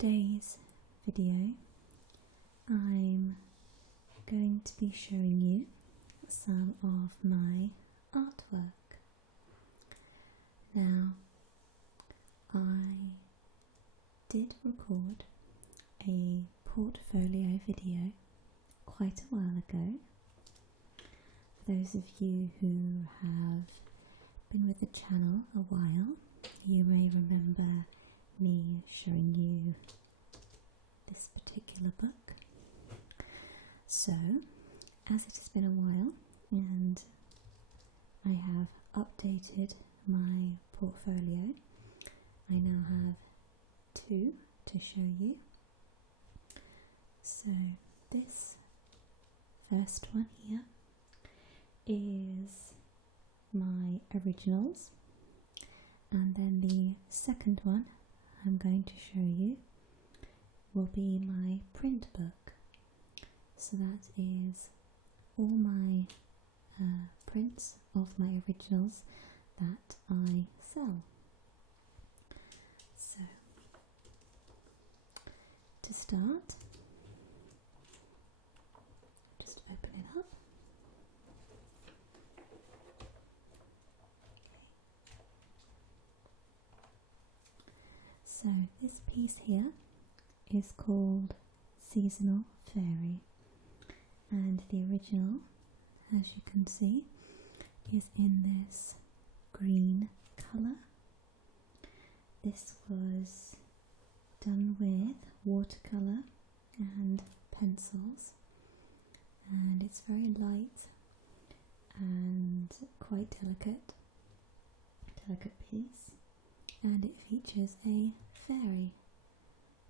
today's video I'm going to be showing you some of my artwork. Now, I did record a portfolio video quite a while ago. For those of you who have been with the channel a while, you may remember me showing you this particular book. So, as it has been a while and I have updated my portfolio, I now have two to show you. So this first one here is my originals, and then the second one I'm going to show you will be my print book. So that is all my prints of my originals that I sell. So to start, just open it up. So this piece here is called Seasonal Fairy, and the original, as you can see, is in this green colour. This was done with watercolour and pencils, and it's very light and quite delicate piece, and it features a fairy.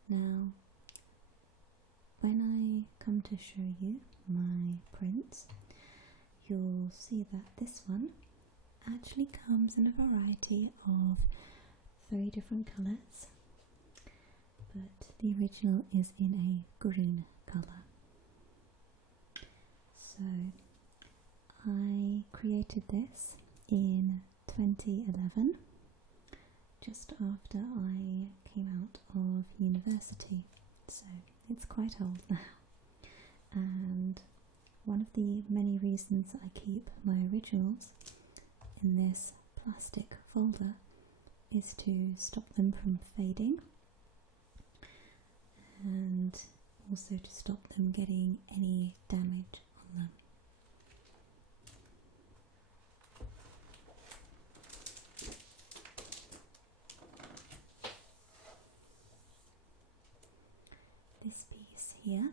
Now, when I come to show you my prints, you'll see that this one actually comes in a variety of 3 different colours, but the original is in a green colour. So I created this in 2011, just after I came out of university, so it's quite old now. And one of the many reasons I keep my originals in this plastic folder is to stop them from fading, and also to stop them getting any damage on them. This piece here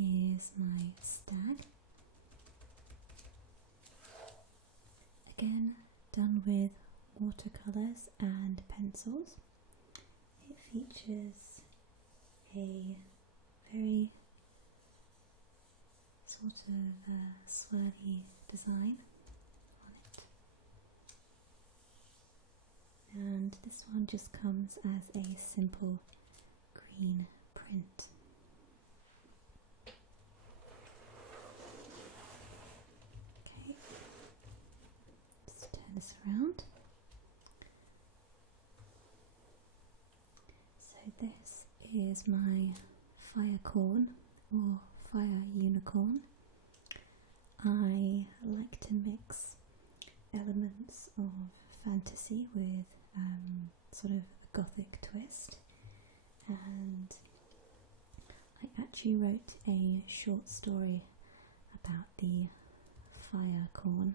is my stag, again done with watercolours and pencils. It features a very sort of swirly design on it, and this one just comes as a simple green print. Okay, just turn this around. So this is my fire corn or fire unicorn. I like to mix elements of fantasy with sort of a gothic twist, and I actually wrote a short story about the fire corn.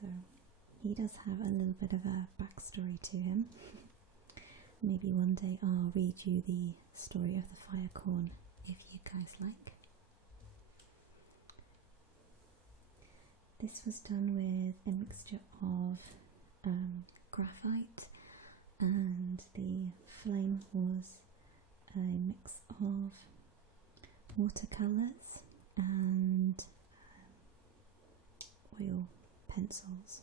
So he does have a little bit of a backstory to him. Maybe one day I'll read you the story of the fire corn if you guys like. This was done with a mixture of graphite, and the flame was a mix of watercolours and oil pencils.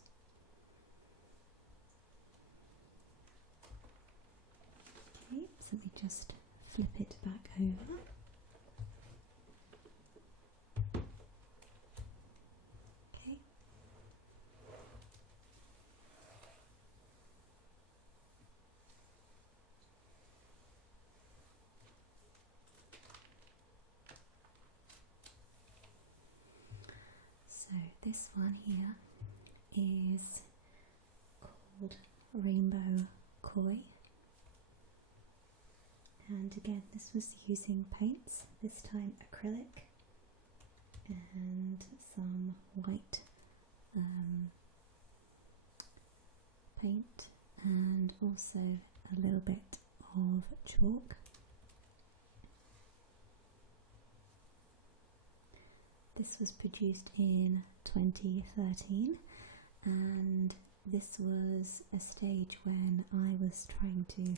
Okay, so let me just flip it back over. Okay. this one here is called Rainbow Koi, and again this was using paints, this time acrylic and some white paint and also a little bit of chalk. This was produced in 2013, and this was a stage when I was trying to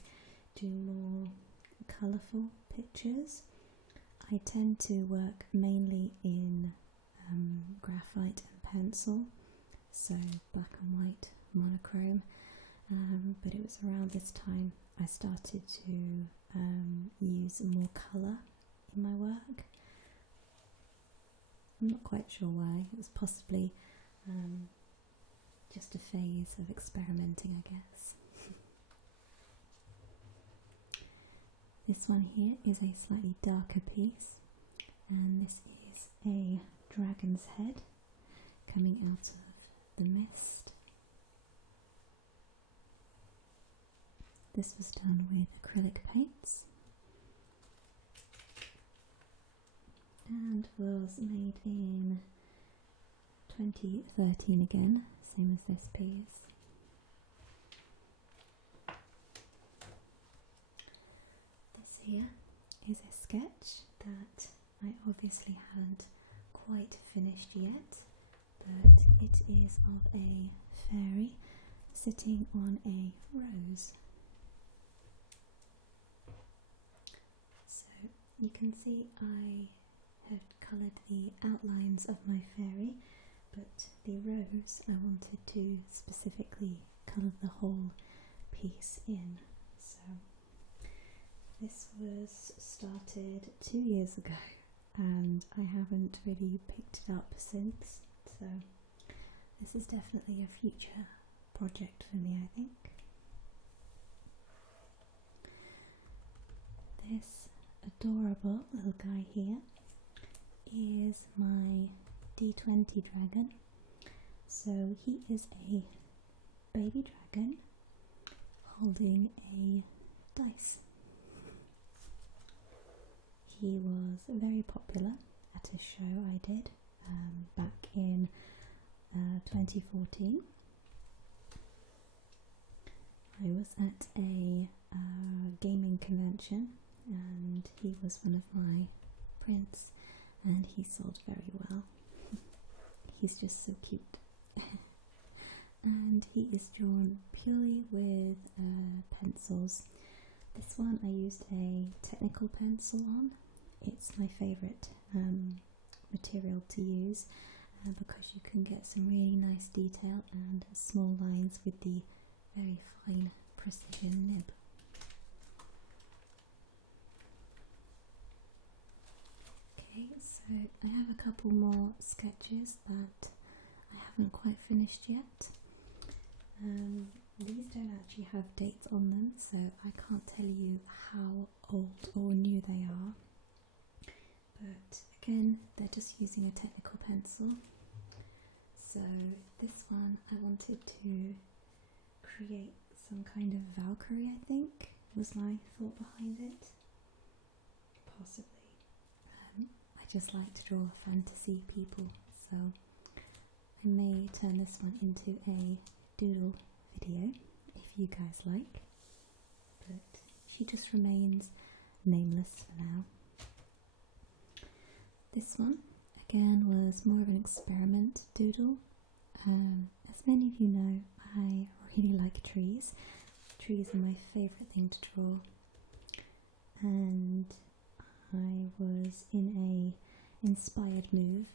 do more colourful pictures. I tend to work mainly in graphite and pencil, so black and white monochrome, but it was around this time I started to use more colour in my work. I'm not quite sure why. It was possibly just a phase of experimenting, I guess. This one here is a slightly darker piece, and this is a dragon's head coming out of the mist. This was done with acrylic paints and was made in 2013 again, same as this piece. This here is a sketch that I obviously haven't quite finished yet, but it is of a fairy sitting on a rose. So you can see I have coloured the outlines of my fairy, but the rose I wanted to specifically colour the whole piece in. So this was started 2 years ago and I haven't really picked it up since, so this is definitely a future project for me, I think. This adorable little guy here is my D20 dragon. So he is a baby dragon holding a dice. He was very popular at a show I did back in 2014. I was at a gaming convention and he was one of my prints, and he sold very well. He's just so cute. And he is drawn purely with pencils. This one I used a technical pencil on. It's my favourite material to use because you can get some really nice detail and small lines with the very fine precision nib. Okay, so I have a couple more sketches that I haven't quite finished yet. These don't actually have dates on them, so I can't tell you how old or new they are. But again, they're just using a technical pencil. So this one I wanted to create some kind of Valkyrie, I think, was my thought behind it. Possibly. I just like to draw fantasy people, so I may turn this one into a doodle video if you guys like, but she just remains nameless for now. This one again was more of an experiment doodle. As many of you know, I really like trees. Trees are my favourite thing to draw, and I was in a inspired mood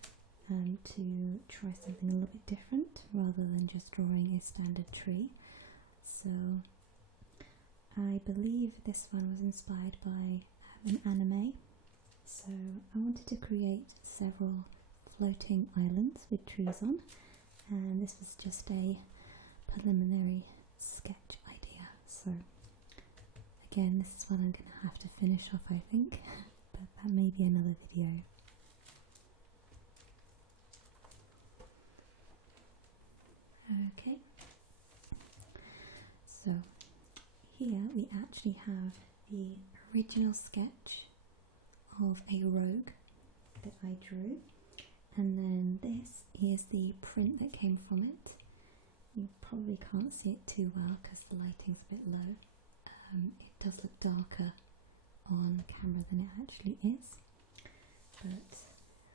to try something a little bit different rather than just drawing a standard tree. So I believe this one was inspired by an anime. So I wanted to create several floating islands with trees on, and this was just a preliminary sketch idea. So again, this is what I'm going to have to finish off, I think, but that may be another video. Okay, so here we actually have the original sketch of a rogue that I drew, and then this is the print that came from it. You probably can't see it too well because the lighting's a bit low. It does look darker on camera than it actually is, but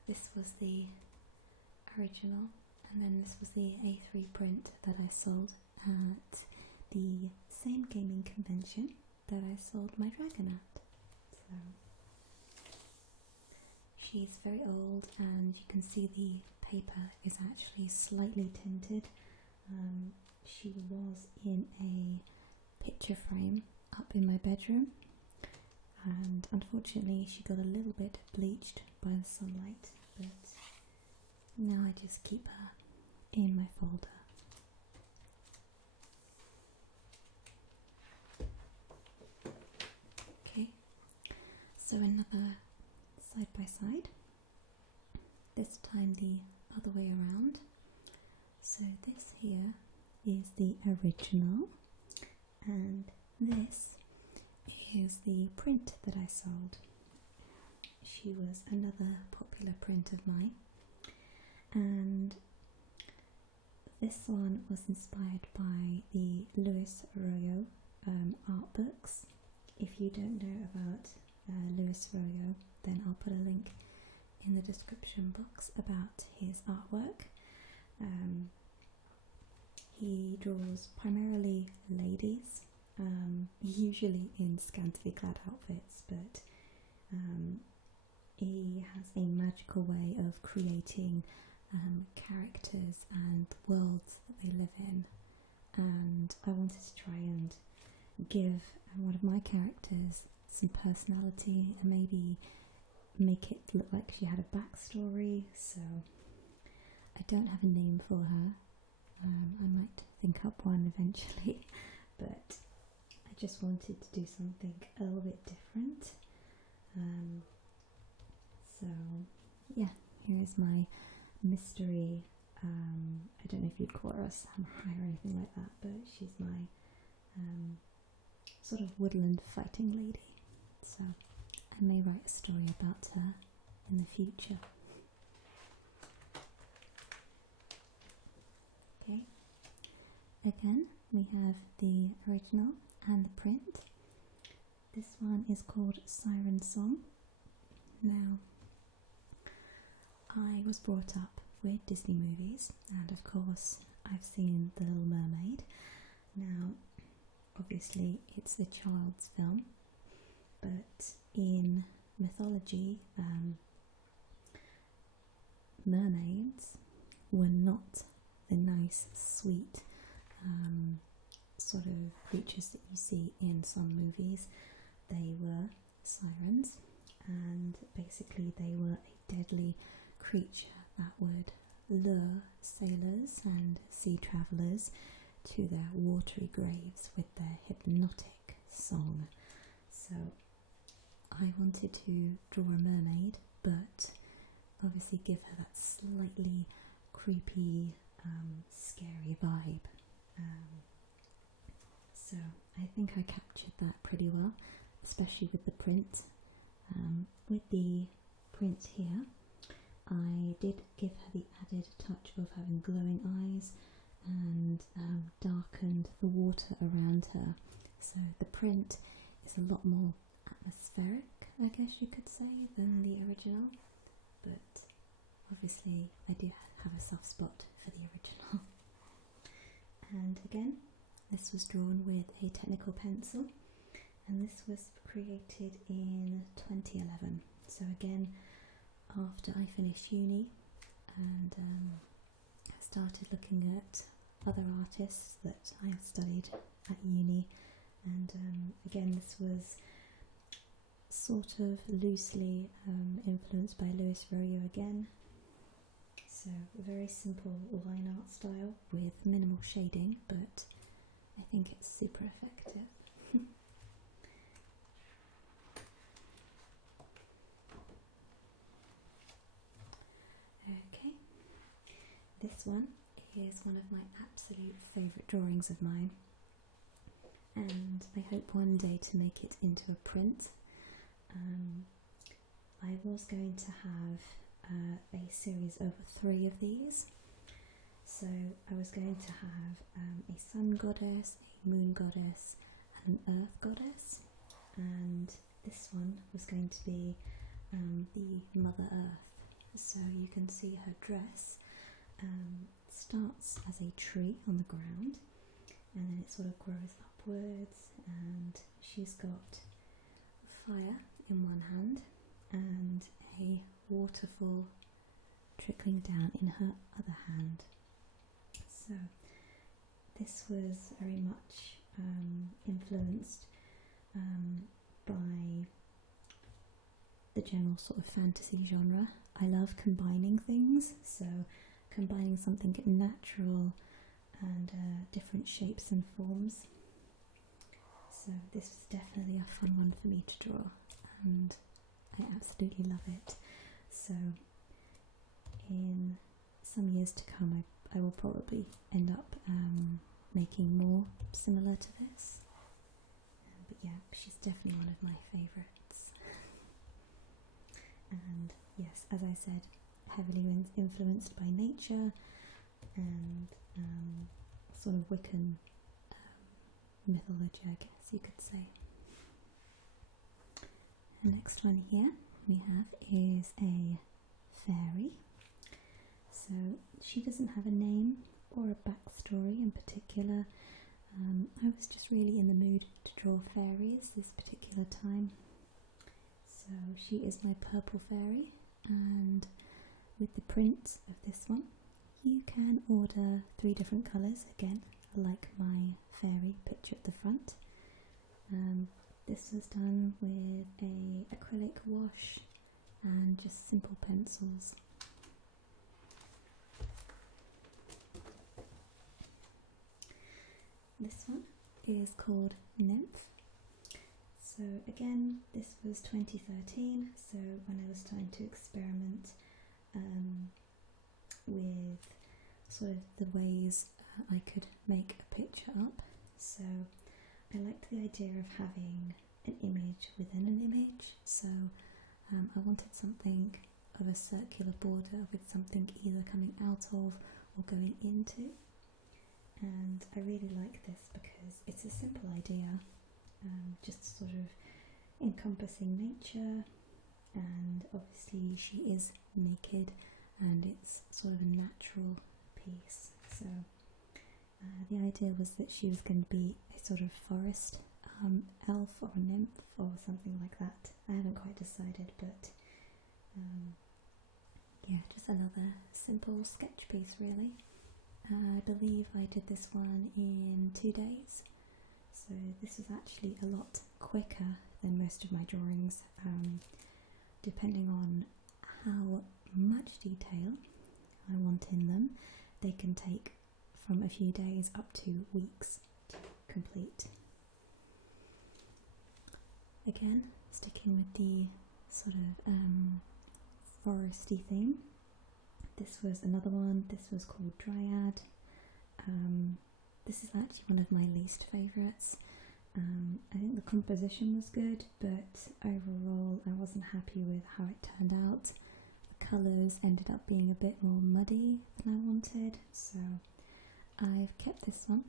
this was the original, and then this was the A3 print that I sold at the same gaming convention that I sold my dragon at. So she's very old, and you can see the paper is actually slightly tinted. She was in a picture frame up in my bedroom, and unfortunately she got a little bit bleached by the sunlight, but now I just keep her in my folder. Okay, so another side by side, this time the other way around. So this here is the original, and this is the print that I sold. She was another popular print of mine, and this one was inspired by the Louis Royo art books. If you don't know about Louis Royo, then I'll put a link in the description box about his artwork. He draws primarily ladies, usually in scantily clad outfits, but he has a magical way of creating characters and worlds that they live in, and I wanted to try and give one of my characters some personality and maybe make it look like she had a backstory. So I don't have a name for her. I might think up one eventually, but I just wanted to do something a little bit different. So yeah, here is my mystery, I don't know if you'd call her a samurai or anything like that, but she's my sort of woodland fighting lady. So I may write a story about her in the future. Okay, again we have the original and the print. This one is called Siren Song. Now, I was brought up with Disney movies, and of course I've seen The Little Mermaid. Now, obviously it's a child's film, but in mythology, mermaids were not the nice, sweet sort of creatures that you see in some movies. They were sirens, and basically they were a deadly creature that would lure sailors and sea travellers to their watery graves with their hypnotic song. So I wanted to draw a mermaid, but obviously give her that slightly creepy, scary vibe. So I think I captured that pretty well, especially with the print. With the print here, I did give her the added touch of having glowing eyes and darkened the water around her. So the print is a lot more atmospheric, I guess you could say, than the original. But obviously I do have a soft spot for the original. And again, this was drawn with a technical pencil, and this was created in 2011. So again, after I finished uni, and I started looking at other artists that I had studied at uni, and again this was sort of loosely influenced by Louis Royo again. So a very simple line art style with minimal shading, but I think it's super effective. Okay, this one is one of my absolute favourite drawings of mine, and I hope one day to make it into a print. I was going to have a series over 3 of these, so I was going to have a sun goddess, a moon goddess and an earth goddess, and this one was going to be the Mother Earth. So you can see her dress starts as a tree on the ground, and then it sort of grows upwards, and she's got fire in one hand and a waterfall trickling down in her other hand. So this was very much influenced by the general sort of fantasy genre. I love combining things, so combining something natural and different shapes and forms. So this was definitely a fun one for me to draw, and I absolutely love it. So in some years to come I will probably end up making more similar to this. But yeah, she's definitely one of my favourites. And yes, as I said, heavily influenced by nature and sort of Wiccan mythology, I guess you could say. The next one here we have is a fairy. So she doesn't have a name or a backstory in particular. I was just really in the mood to draw fairies this particular time. So she is my purple fairy, and with the print of this one you can order 3 different colours, again like my fairy picture at the front. This was done with a acrylic wash and just simple pencils. This one is called Nymph. So again, this was 2013, so when I was starting to experiment with sort of the ways I could make a picture up. So I liked the idea of having an image within an image, so I wanted something of a circular border with something either coming out of or going into. And I really like this because it's a simple idea, just sort of encompassing nature, and obviously she is naked and it's sort of a natural piece. So the idea was that she was going to be a sort of forest elf or nymph or something like that. I haven't quite decided, but yeah, just another simple sketch piece really. I believe I did this one in 2 days, so this was actually a lot quicker than most of my drawings. Depending on how much detail I want in them, they can take from a few days up to weeks to complete. Again, sticking with the sort of foresty theme. This was another one. This was called Dryad. This is actually one of my least favourites. I think the composition was good, but overall I wasn't happy with how it turned out. The colours ended up being a bit more muddy than I wanted, so I've kept this one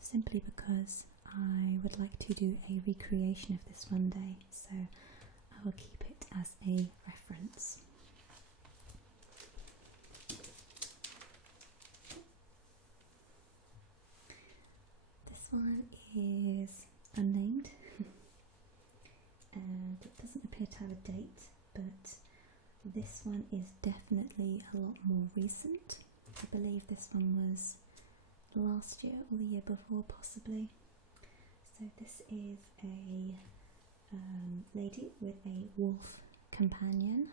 simply because I would like to do a recreation of this one day, so I will keep it as a reference. This one is unnamed and it doesn't appear to have a date, but this one is definitely a lot more recent. I believe this one was last year or the year before possibly. So this is a lady with a wolf companion,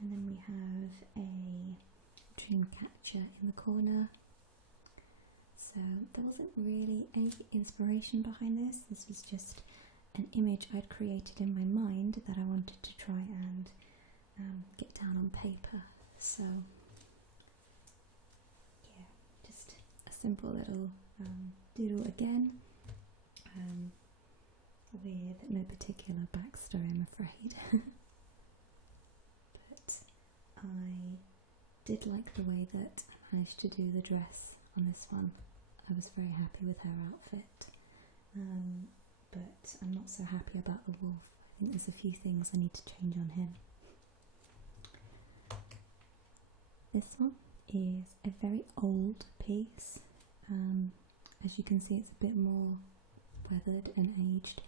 and then we have a dream catcher in the corner. So there wasn't really any inspiration behind this. This was just an image I'd created in my mind that I wanted to try and get down on paper. So simple little doodle again, with no particular backstory, I'm afraid. But I did like the way that I managed to do the dress on this one. I was very happy with her outfit, but I'm not so happy about the wolf. I think there's a few things I need to change on him. This one is a very old piece. As you can see, it's a bit more weathered and aged,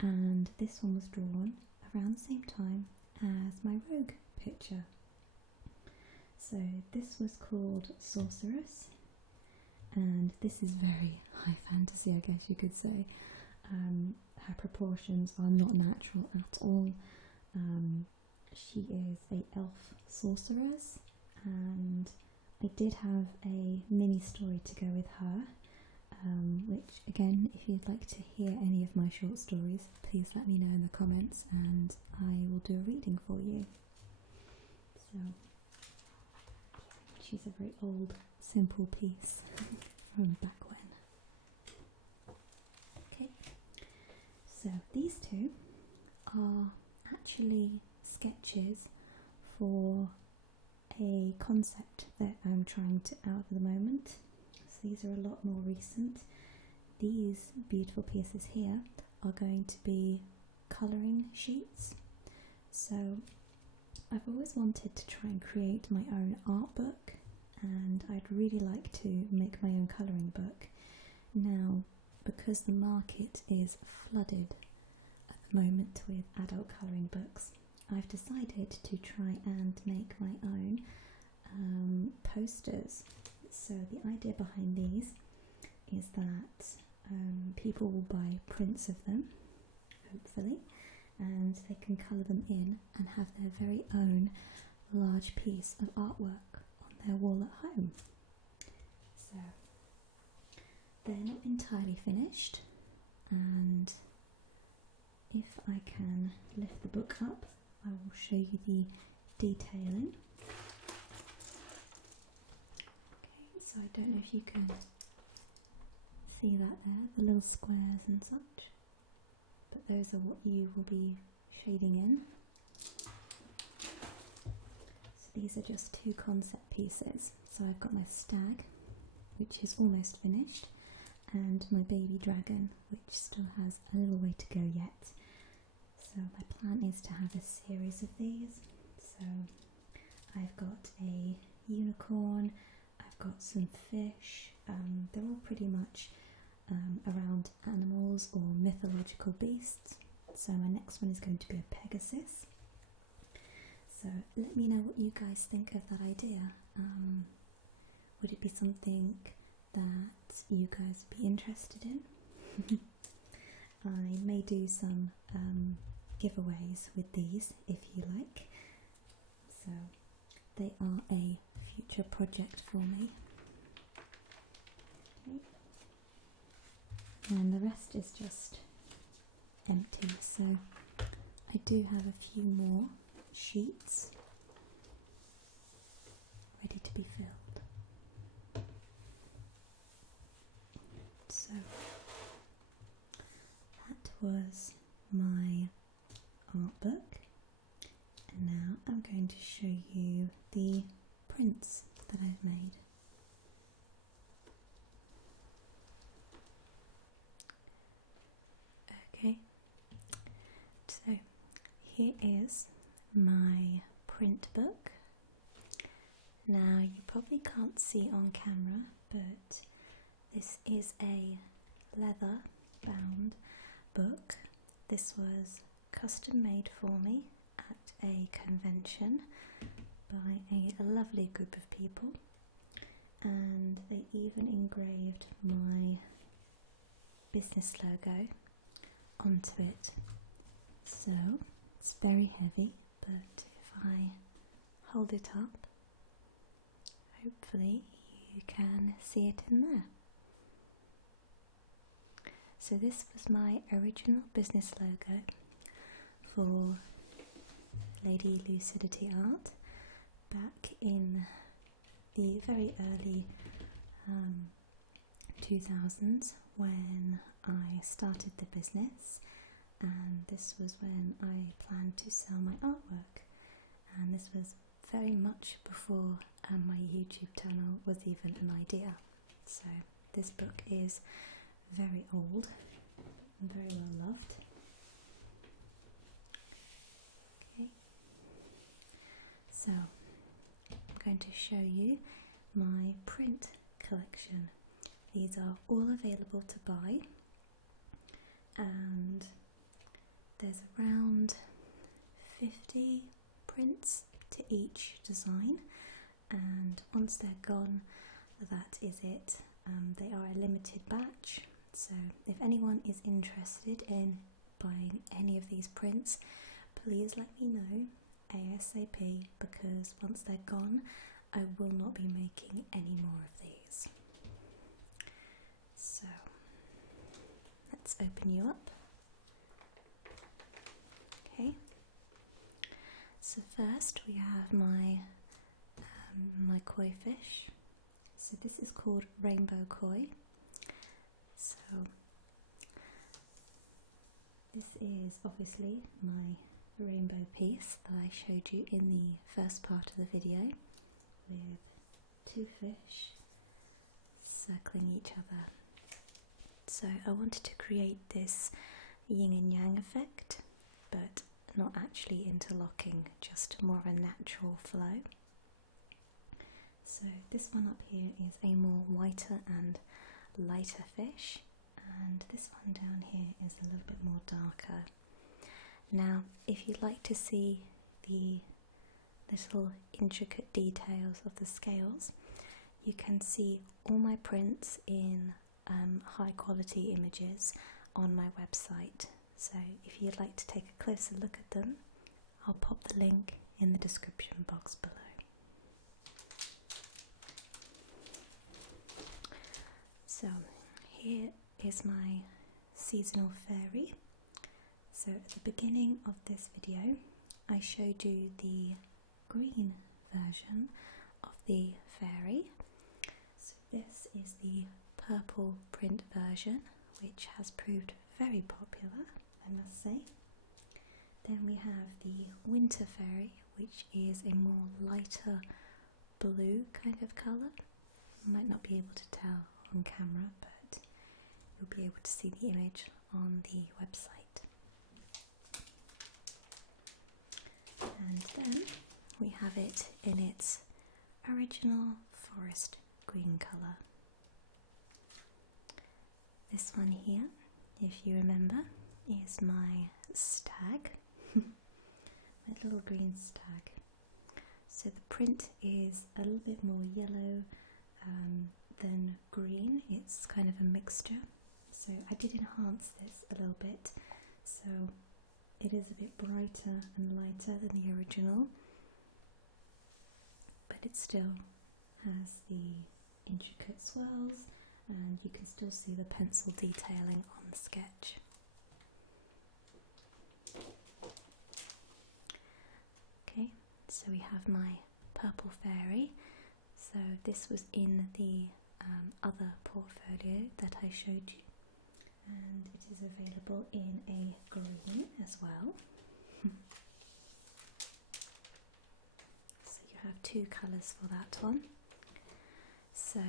and this one was drawn around the same time as my rogue picture. So this was called Sorceress, and this is very high fantasy, I guess you could say. Her proportions are not natural at all. She is a elf sorceress, and I did have a mini story to go with her, which again, if you'd like to hear any of my short stories, please let me know in the comments and I will do a reading for you. So she's a very old, simple piece from back when. Okay, so these two are actually sketches for a concept that I'm trying to out at the moment. So these are a lot more recent. These beautiful pieces here are going to be colouring sheets. So I've always wanted to try and create my own art book, and I'd really like to make my own colouring book. Now, because the market is flooded at the moment with adult colouring books, I've decided to try and make my own posters. So the idea behind these is that people will buy prints of them, hopefully, and they can colour them in and have their very own large piece of artwork on their wall at home. So they're not entirely finished, and if I can lift the book up, I will show you the detailing. Okay, so I don't know if you can see that there, the little squares and such, but those are what you will be shading in. So these are just two concept pieces. So I've got my stag, which is almost finished, and my baby dragon, which still has a little way to go yet. So my plan is to have a series of these. So I've got a unicorn, I've got some fish, they're all pretty much around animals or mythological beasts. So my next one is going to be a Pegasus. So let me know what you guys think of that idea. Would it be something that you guys would be interested in? I may do some giveaways with these if you like. So they are a future project for me. Okay. And the rest is just empty, so I do have a few more sheets ready to be filled. So that was my art book, and now I'm going to show you the prints that I've made. Okay, so here is my print book. Now you probably can't see on camera, but this is a leather bound book. This was custom made for me at a convention by a lovely group of people, and they even engraved my business logo onto it. So it's very heavy, but if I hold it up, hopefully you can see it in there. So this was my original business logo for LadyLucidity art back in the very early 2000s when I started the business, and this was when I planned to sell my artwork, and this was very much before my YouTube channel was even an idea. So this book is very old and very well loved. Okay, so I'm going to show you my print collection. These are all available to buy, and there's around 50 prints to each design, and once they're gone, that is it. They are a limited batch, so if anyone is interested in buying any of these prints, please let me know ASAP, because once they're gone, I will not be making any more of these. So let's open you up. Okay, so first we have my koi fish. So this is called rainbow koi. So this is obviously my rainbow piece that I showed you in the first part of the video, with two fish circling each other. So I wanted to create this yin and yang effect, but not actually interlocking, just more of a natural flow. So this one up here is a more whiter and lighter fish, and this one down here is a little bit more darker. Now, if you'd like to see the little intricate details of the scales, you can see all my prints in high quality images on my website. So if you'd like to take a closer look at them, I'll pop the link in the description box below. So here is my seasonal fairy. So at the beginning of this video, I showed you the green version of the fairy. So this is the purple print version, which has proved very popular, I must say. Then we have the winter fairy, which is a more lighter blue kind of colour. You might not be able to tell on camera, but you'll be able to see the image on the website. And then we have it in its original forest green colour. This one here, if you remember, is my stag, my little green stag. So the print is a little bit more yellow than green. It's kind of a mixture. So I did enhance this a little bit, so it is a bit brighter and lighter than the original, but it still has the intricate swirls, and you can still see the pencil detailing on the sketch. Okay, so we have my purple fairy. So this was in the other portfolio that I showed you, and it is available in a green as well. So you have two colours for that one. So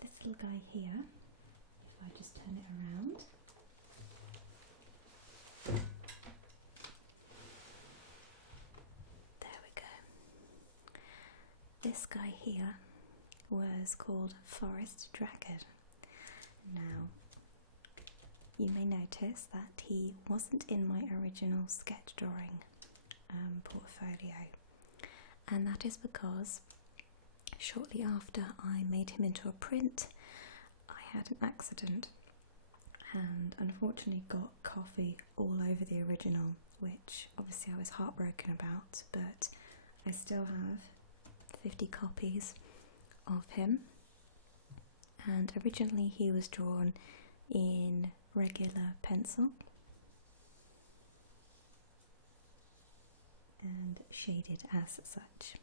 this little guy here, if I just turn it around, there we go. This guy here was called Forest Dragon. Now, you may notice that he wasn't in my original sketch drawing portfolio, and that is because shortly after I made him into a print, I had an accident and unfortunately got coffee all over the original, which obviously I was heartbroken about, but I still have 50 copies of him. And originally he was drawn in regular pencil and shaded as such.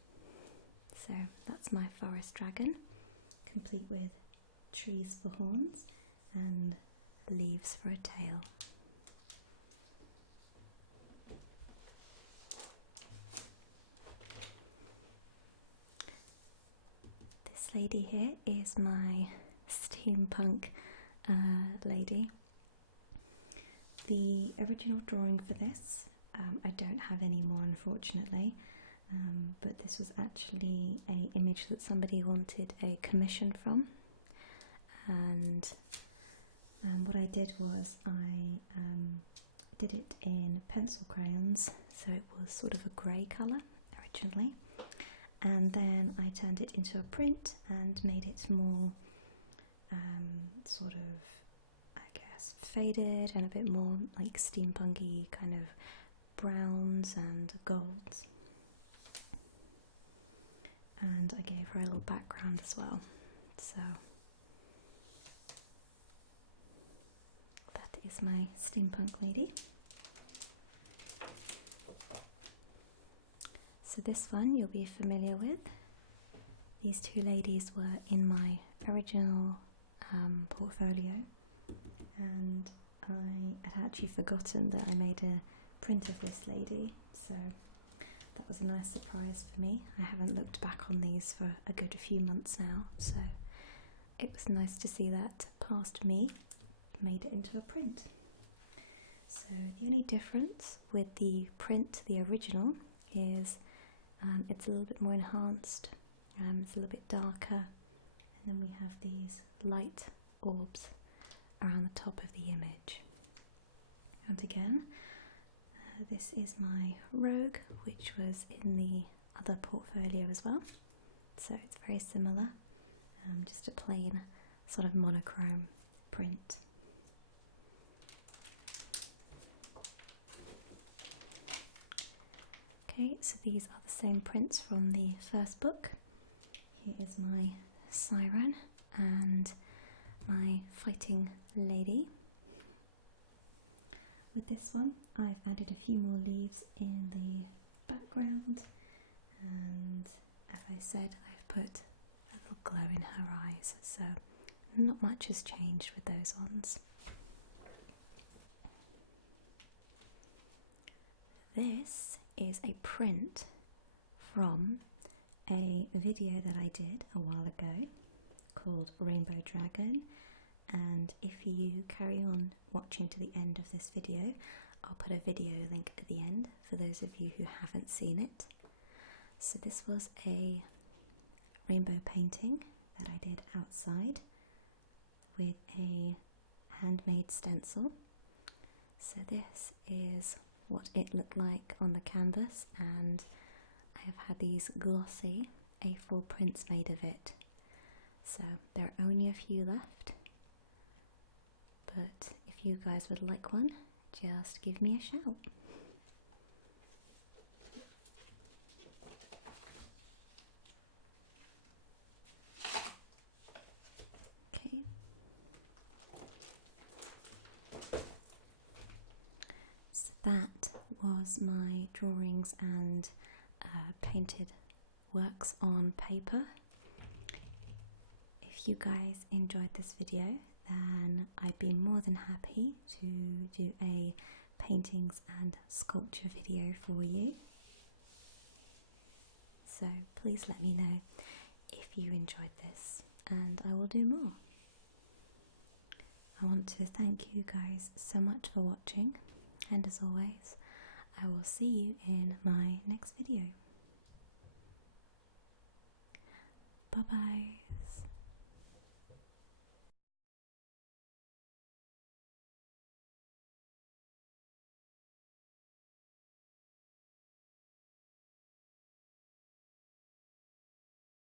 So that's my forest dragon, complete with trees for horns and leaves for a tail. This lady here is my steampunk lady. The original drawing for this, I don't have any more unfortunately, but this was actually an image that somebody wanted a commission from, and what I did was I did it in pencil crayons, so it was sort of a grey colour originally, and then I turned it into a print and made it more sort of, I guess, faded and a bit more like steampunky kind of browns and golds. And I gave her a little background as well, so that is my steampunk lady. So this one you'll be familiar with. These two ladies were in my original portfolio, and I had actually forgotten that I made a print of this lady, so that was a nice surprise for me. I haven't looked back on these for a good few months now, so it was nice to see that past me made it into a print. So the only difference with the print, the original, is it's a little bit more enhanced, it's a little bit darker, and then we have these light orbs around the top of the image. And again, this is my rogue, which was in the other portfolio as well, so it's very similar, just a plain sort of monochrome print. Okay, so these are the same prints from the first book. Here is my siren and my fighting lady. With this one, I've added a few more leaves in the background, and as I said, I've put a little glow in her eyes, so not much has changed with those ones. This is a print from a video that I did a while ago called Rainbow Dragon, and if you carry on watching to the end of this video, I'll put a video link at the end for those of you who haven't seen it. So this was a rainbow painting that I did outside with a handmade stencil. So this is what it looked like on the canvas, and I have had these glossy A4 prints made of it. So there are only a few left, but if you guys would like one, just give me a shout. Okay. So that was my drawings and painted works on paper. If you guys enjoyed this video, then I'd be more than happy to do a paintings and sculpture video for you. So please let me know if you enjoyed this, and I will do more. I want to thank you guys so much for watching, and as always, I will see you in my next video. Bye bye.